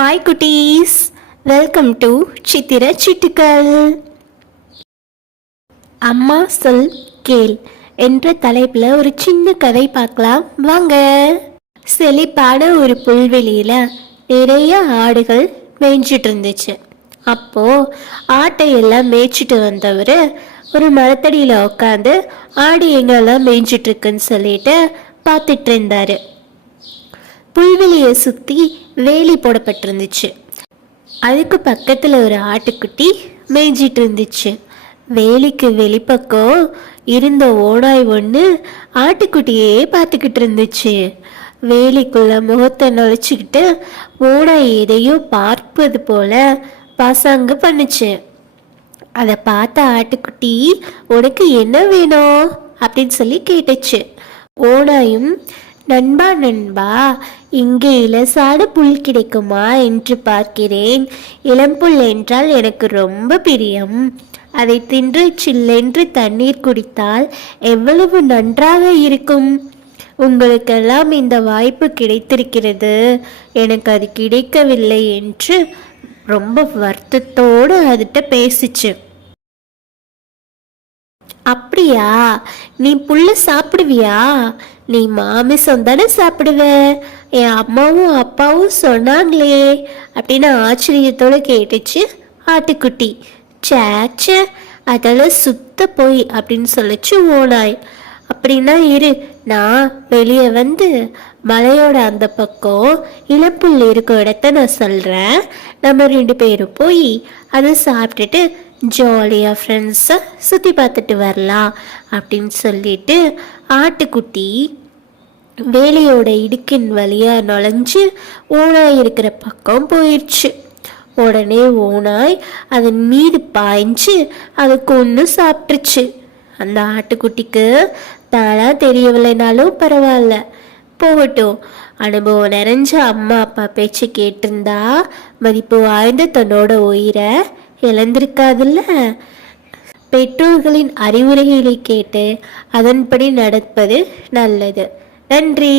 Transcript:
Hi குட்டீஸ். Welcome to சித்திர சிட்டுக்கள். அம்மா சொல் கேள் என்ற தலைப்பில் ஒரு சின்ன கதை பார்க்கலாம். வாங்க. செழிப்பான ஒரு புல்வெளியில் நிறைய ஆடுகள் மேய்ஞ்சிட்டு இருந்துச்சு. அப்போது ஆட்டை எல்லாம் மேய்ச்சிட்டு வந்தவர் ஒரு மரத்தடியில் உட்காந்து ஆடு எங்கெல்லாம் மேய்ஞ்சிட்டு இருக்குன்னு சொல்லிட்டு பார்த்துட்டு இருந்தாரு. புல்வெளியை சுற்றி வேலி போடப்பட்டிருந்துச்சு. அதுக்கு பக்கத்தில் ஒரு ஆட்டுக்குட்டி மேய்ஞ்சிட்டு இருந்துச்சு வேலிக்கு வெளிப்பக்கம் இருந்த ஓனாய் ஒன்று ஆட்டுக்குட்டியே பார்த்துக்கிட்டு இருந்துச்சு வேலிக்குள்ள முகத்தை நுழைச்சிக்கிட்டு ஓனாய் எதையோ பார்ப்பது போல பசங்க பண்ணுச்சு. அதை பார்த்த ஆட்டுக்குட்டி உனக்கு என்ன வேணும்? அப்படின்னு சொல்லி கேட்டுச்சு. ஓனாயும் நண்பா நண்பா இங்கே இலசான புல் கிடைக்குமா என்று பார்க்கிறேன். இளம்புல் என்றால் எனக்கு ரொம்ப பிரியம். அதை தின்று சில்லென்று தண்ணீர் குடித்தால் எவ்வளவு நன்றாக இருக்கும்? உங்களுக்கெல்லாம் இந்த வாய்ப்பு கிடைத்திருக்கிறது. எனக்கு அது கிடைக்கவில்லை என்று ரொம்ப வருத்தத்தோடு அதுகிட்ட பேசிச்சு. அப்படியா? நீ புல்ல சாப்பிடுவியா? நீ மாமிசம் தானே சாப்பிடுவ? என் அம்மாவும் அப்பாவும் சொன்னாங்களே. அப்படின்னு ஆச்சரியத்தோட கேட்டுச்சு ஆட்டுக்குட்டி. சேச்சே அதெல்லாம் சுத்த போய் அப்படின்னு சொல்லிச்சு ஓனாய் அப்படின்னா இரு நான் வெளியே வந்து மலையோட அந்த பக்கம் இளப்புல் இருக்க இடத்த நான் சொல்கிறேன் நம்ம ரெண்டு பேரும் போய் அதை சாப்பிட்டுட்டு ஜாலியாக ஃப்ரெண்ட்ஸை சுற்றி பார்த்துட்டு வரலாம் அப்படின்னு சொல்லிட்டு ஆட்டுக்குட்டி வேலையோட இடுக்கின் வழியாக நுழைஞ்சு ஓனாய் இருக்கிற பக்கம் போயிடுச்சு. உடனே ஓனாய் அதன் மீது பாய்ஞ்சு அதை கொன்று சாப்பிட்டுருச்சு. அந்த ஆட்டுக்குட்டிக்கு தானாக தெரியவில்லைனாலும் பரவாயில்ல. போகட்டும். அனுபவம் நிறைஞ்ச அம்மா அப்பா பேச்சு கேட்டிருந்தா மதிப்பு வாய்ந்த தன்னோட உயிரை இழந்திருக்காதுல்ல? பெற்றோர்களின் அறிவுரைகளை கேட்டு அதன்படி நடப்பது நல்லது. நன்றி.